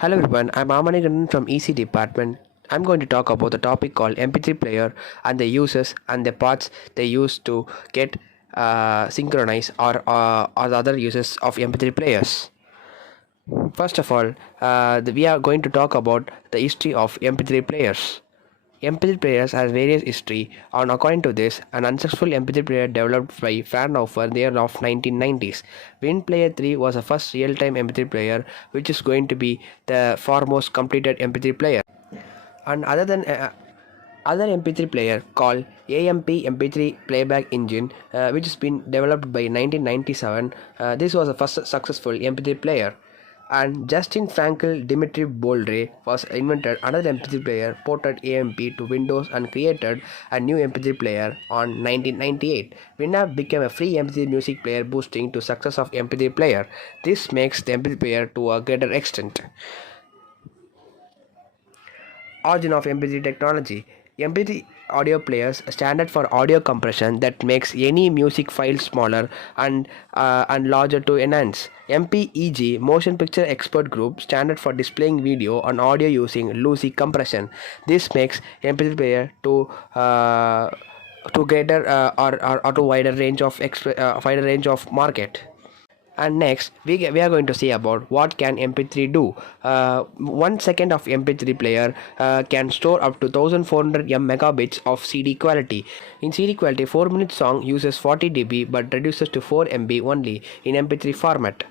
Hello everyone, I'm Amanigandan from EC department. I'm going to talk about the topic called MP3 player and the uses and the parts they use to get synchronized or the other uses of MP3 players. First of all, we are going to talk about the history of MP3 players. MP3 players has various history, and according to this, an unsuccessful MP3 player developed by Fraunhofer in the year of 1990s. Win Player 3 was the first real-time MP3 player, which is going to be the foremost completed MP3 player. And other MP3 player called AMP MP3 Playback Engine, which has been developed by 1997. This was the first successful MP3 player. And Justin Frankel Dimitri Boldre was invented another MP3 player, ported AMP to Windows and created a new MP3 player on 1998. Winamp became a free MP3 music player, boosting to success of MP3 player. This makes the MP3 player to a greater extent. Origin of MP3 technology. MP3 audio players standard for audio compression that makes any music file smaller and larger to enhance. MPEG Motion Picture Expert Group standard for displaying video and audio using lossy compression. This makes MP3 player to greater or to wider range of market. And next we are going to see about what can mp3 do. 1 second of mp3 player can store up to 1400 megabits of cd quality. In cd quality, 4-minute song uses 40 dB but reduces to 4 MB only in mp3 format.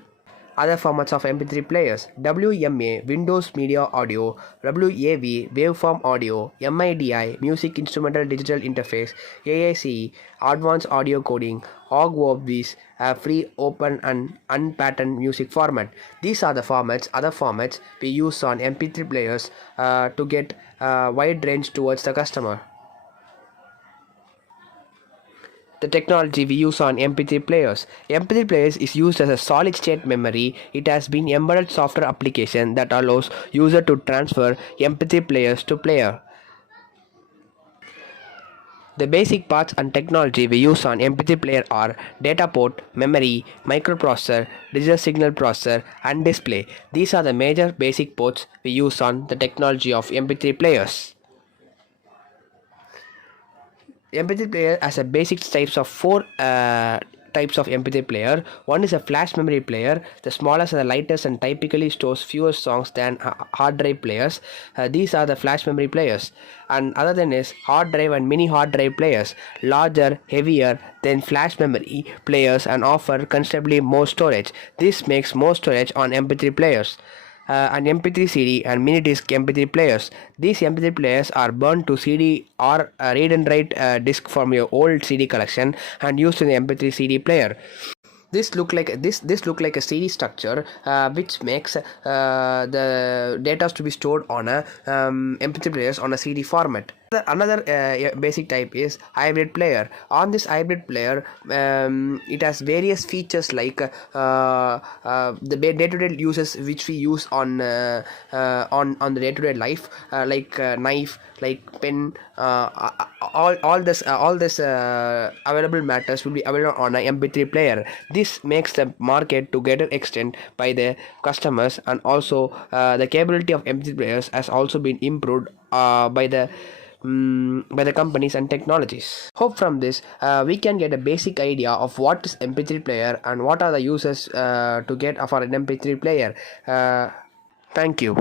Other formats of MP3 players: WMA Windows Media Audio, WAV Waveform Audio, MIDI Music Instrumental Digital Interface, AICE Advanced Audio Coding, OGG a free, open and unpatterned music format. These are the other formats we use on MP3 players to get wide range towards the customer. The technology we use on MP3 players. MP3 players is used as a solid state memory. It has been embedded software application that allows user to transfer MP3 players to player. The basic parts and technology we use on MP3 player are data port, memory, microprocessor, digital signal processor, and display. These are the major basic ports we use on the technology of MP3 players. MP3 player has a basic types of four types of MP3 player. One is a flash memory player, the smallest and the lightest and typically stores fewer songs than hard drive players. These are the flash memory players. And other than is hard drive and mini hard drive players, larger, heavier than flash memory players and offer considerably more storage. This makes more storage on MP3 players. And MP3 CD and mini disc MP3 players. These MP3 players are burned to CD or read and write disc from your old CD collection and used in the MP3 CD player. This look like a CD structure, which makes the data to be stored on a MP3 players on a CD format. Another basic type is hybrid player. On this hybrid player, it has various features like the day-to-day uses which we use on the day-to-day life, like knife, like pen, all this available matters will be available on a mp3 player. This makes the market to greater extent by the customers, and also the capability of mp3 players has also been improved by the companies and technologies. Hope from this we can get a basic idea of what is mp3 player and what are the uses to get for an mp3 player. Thank you.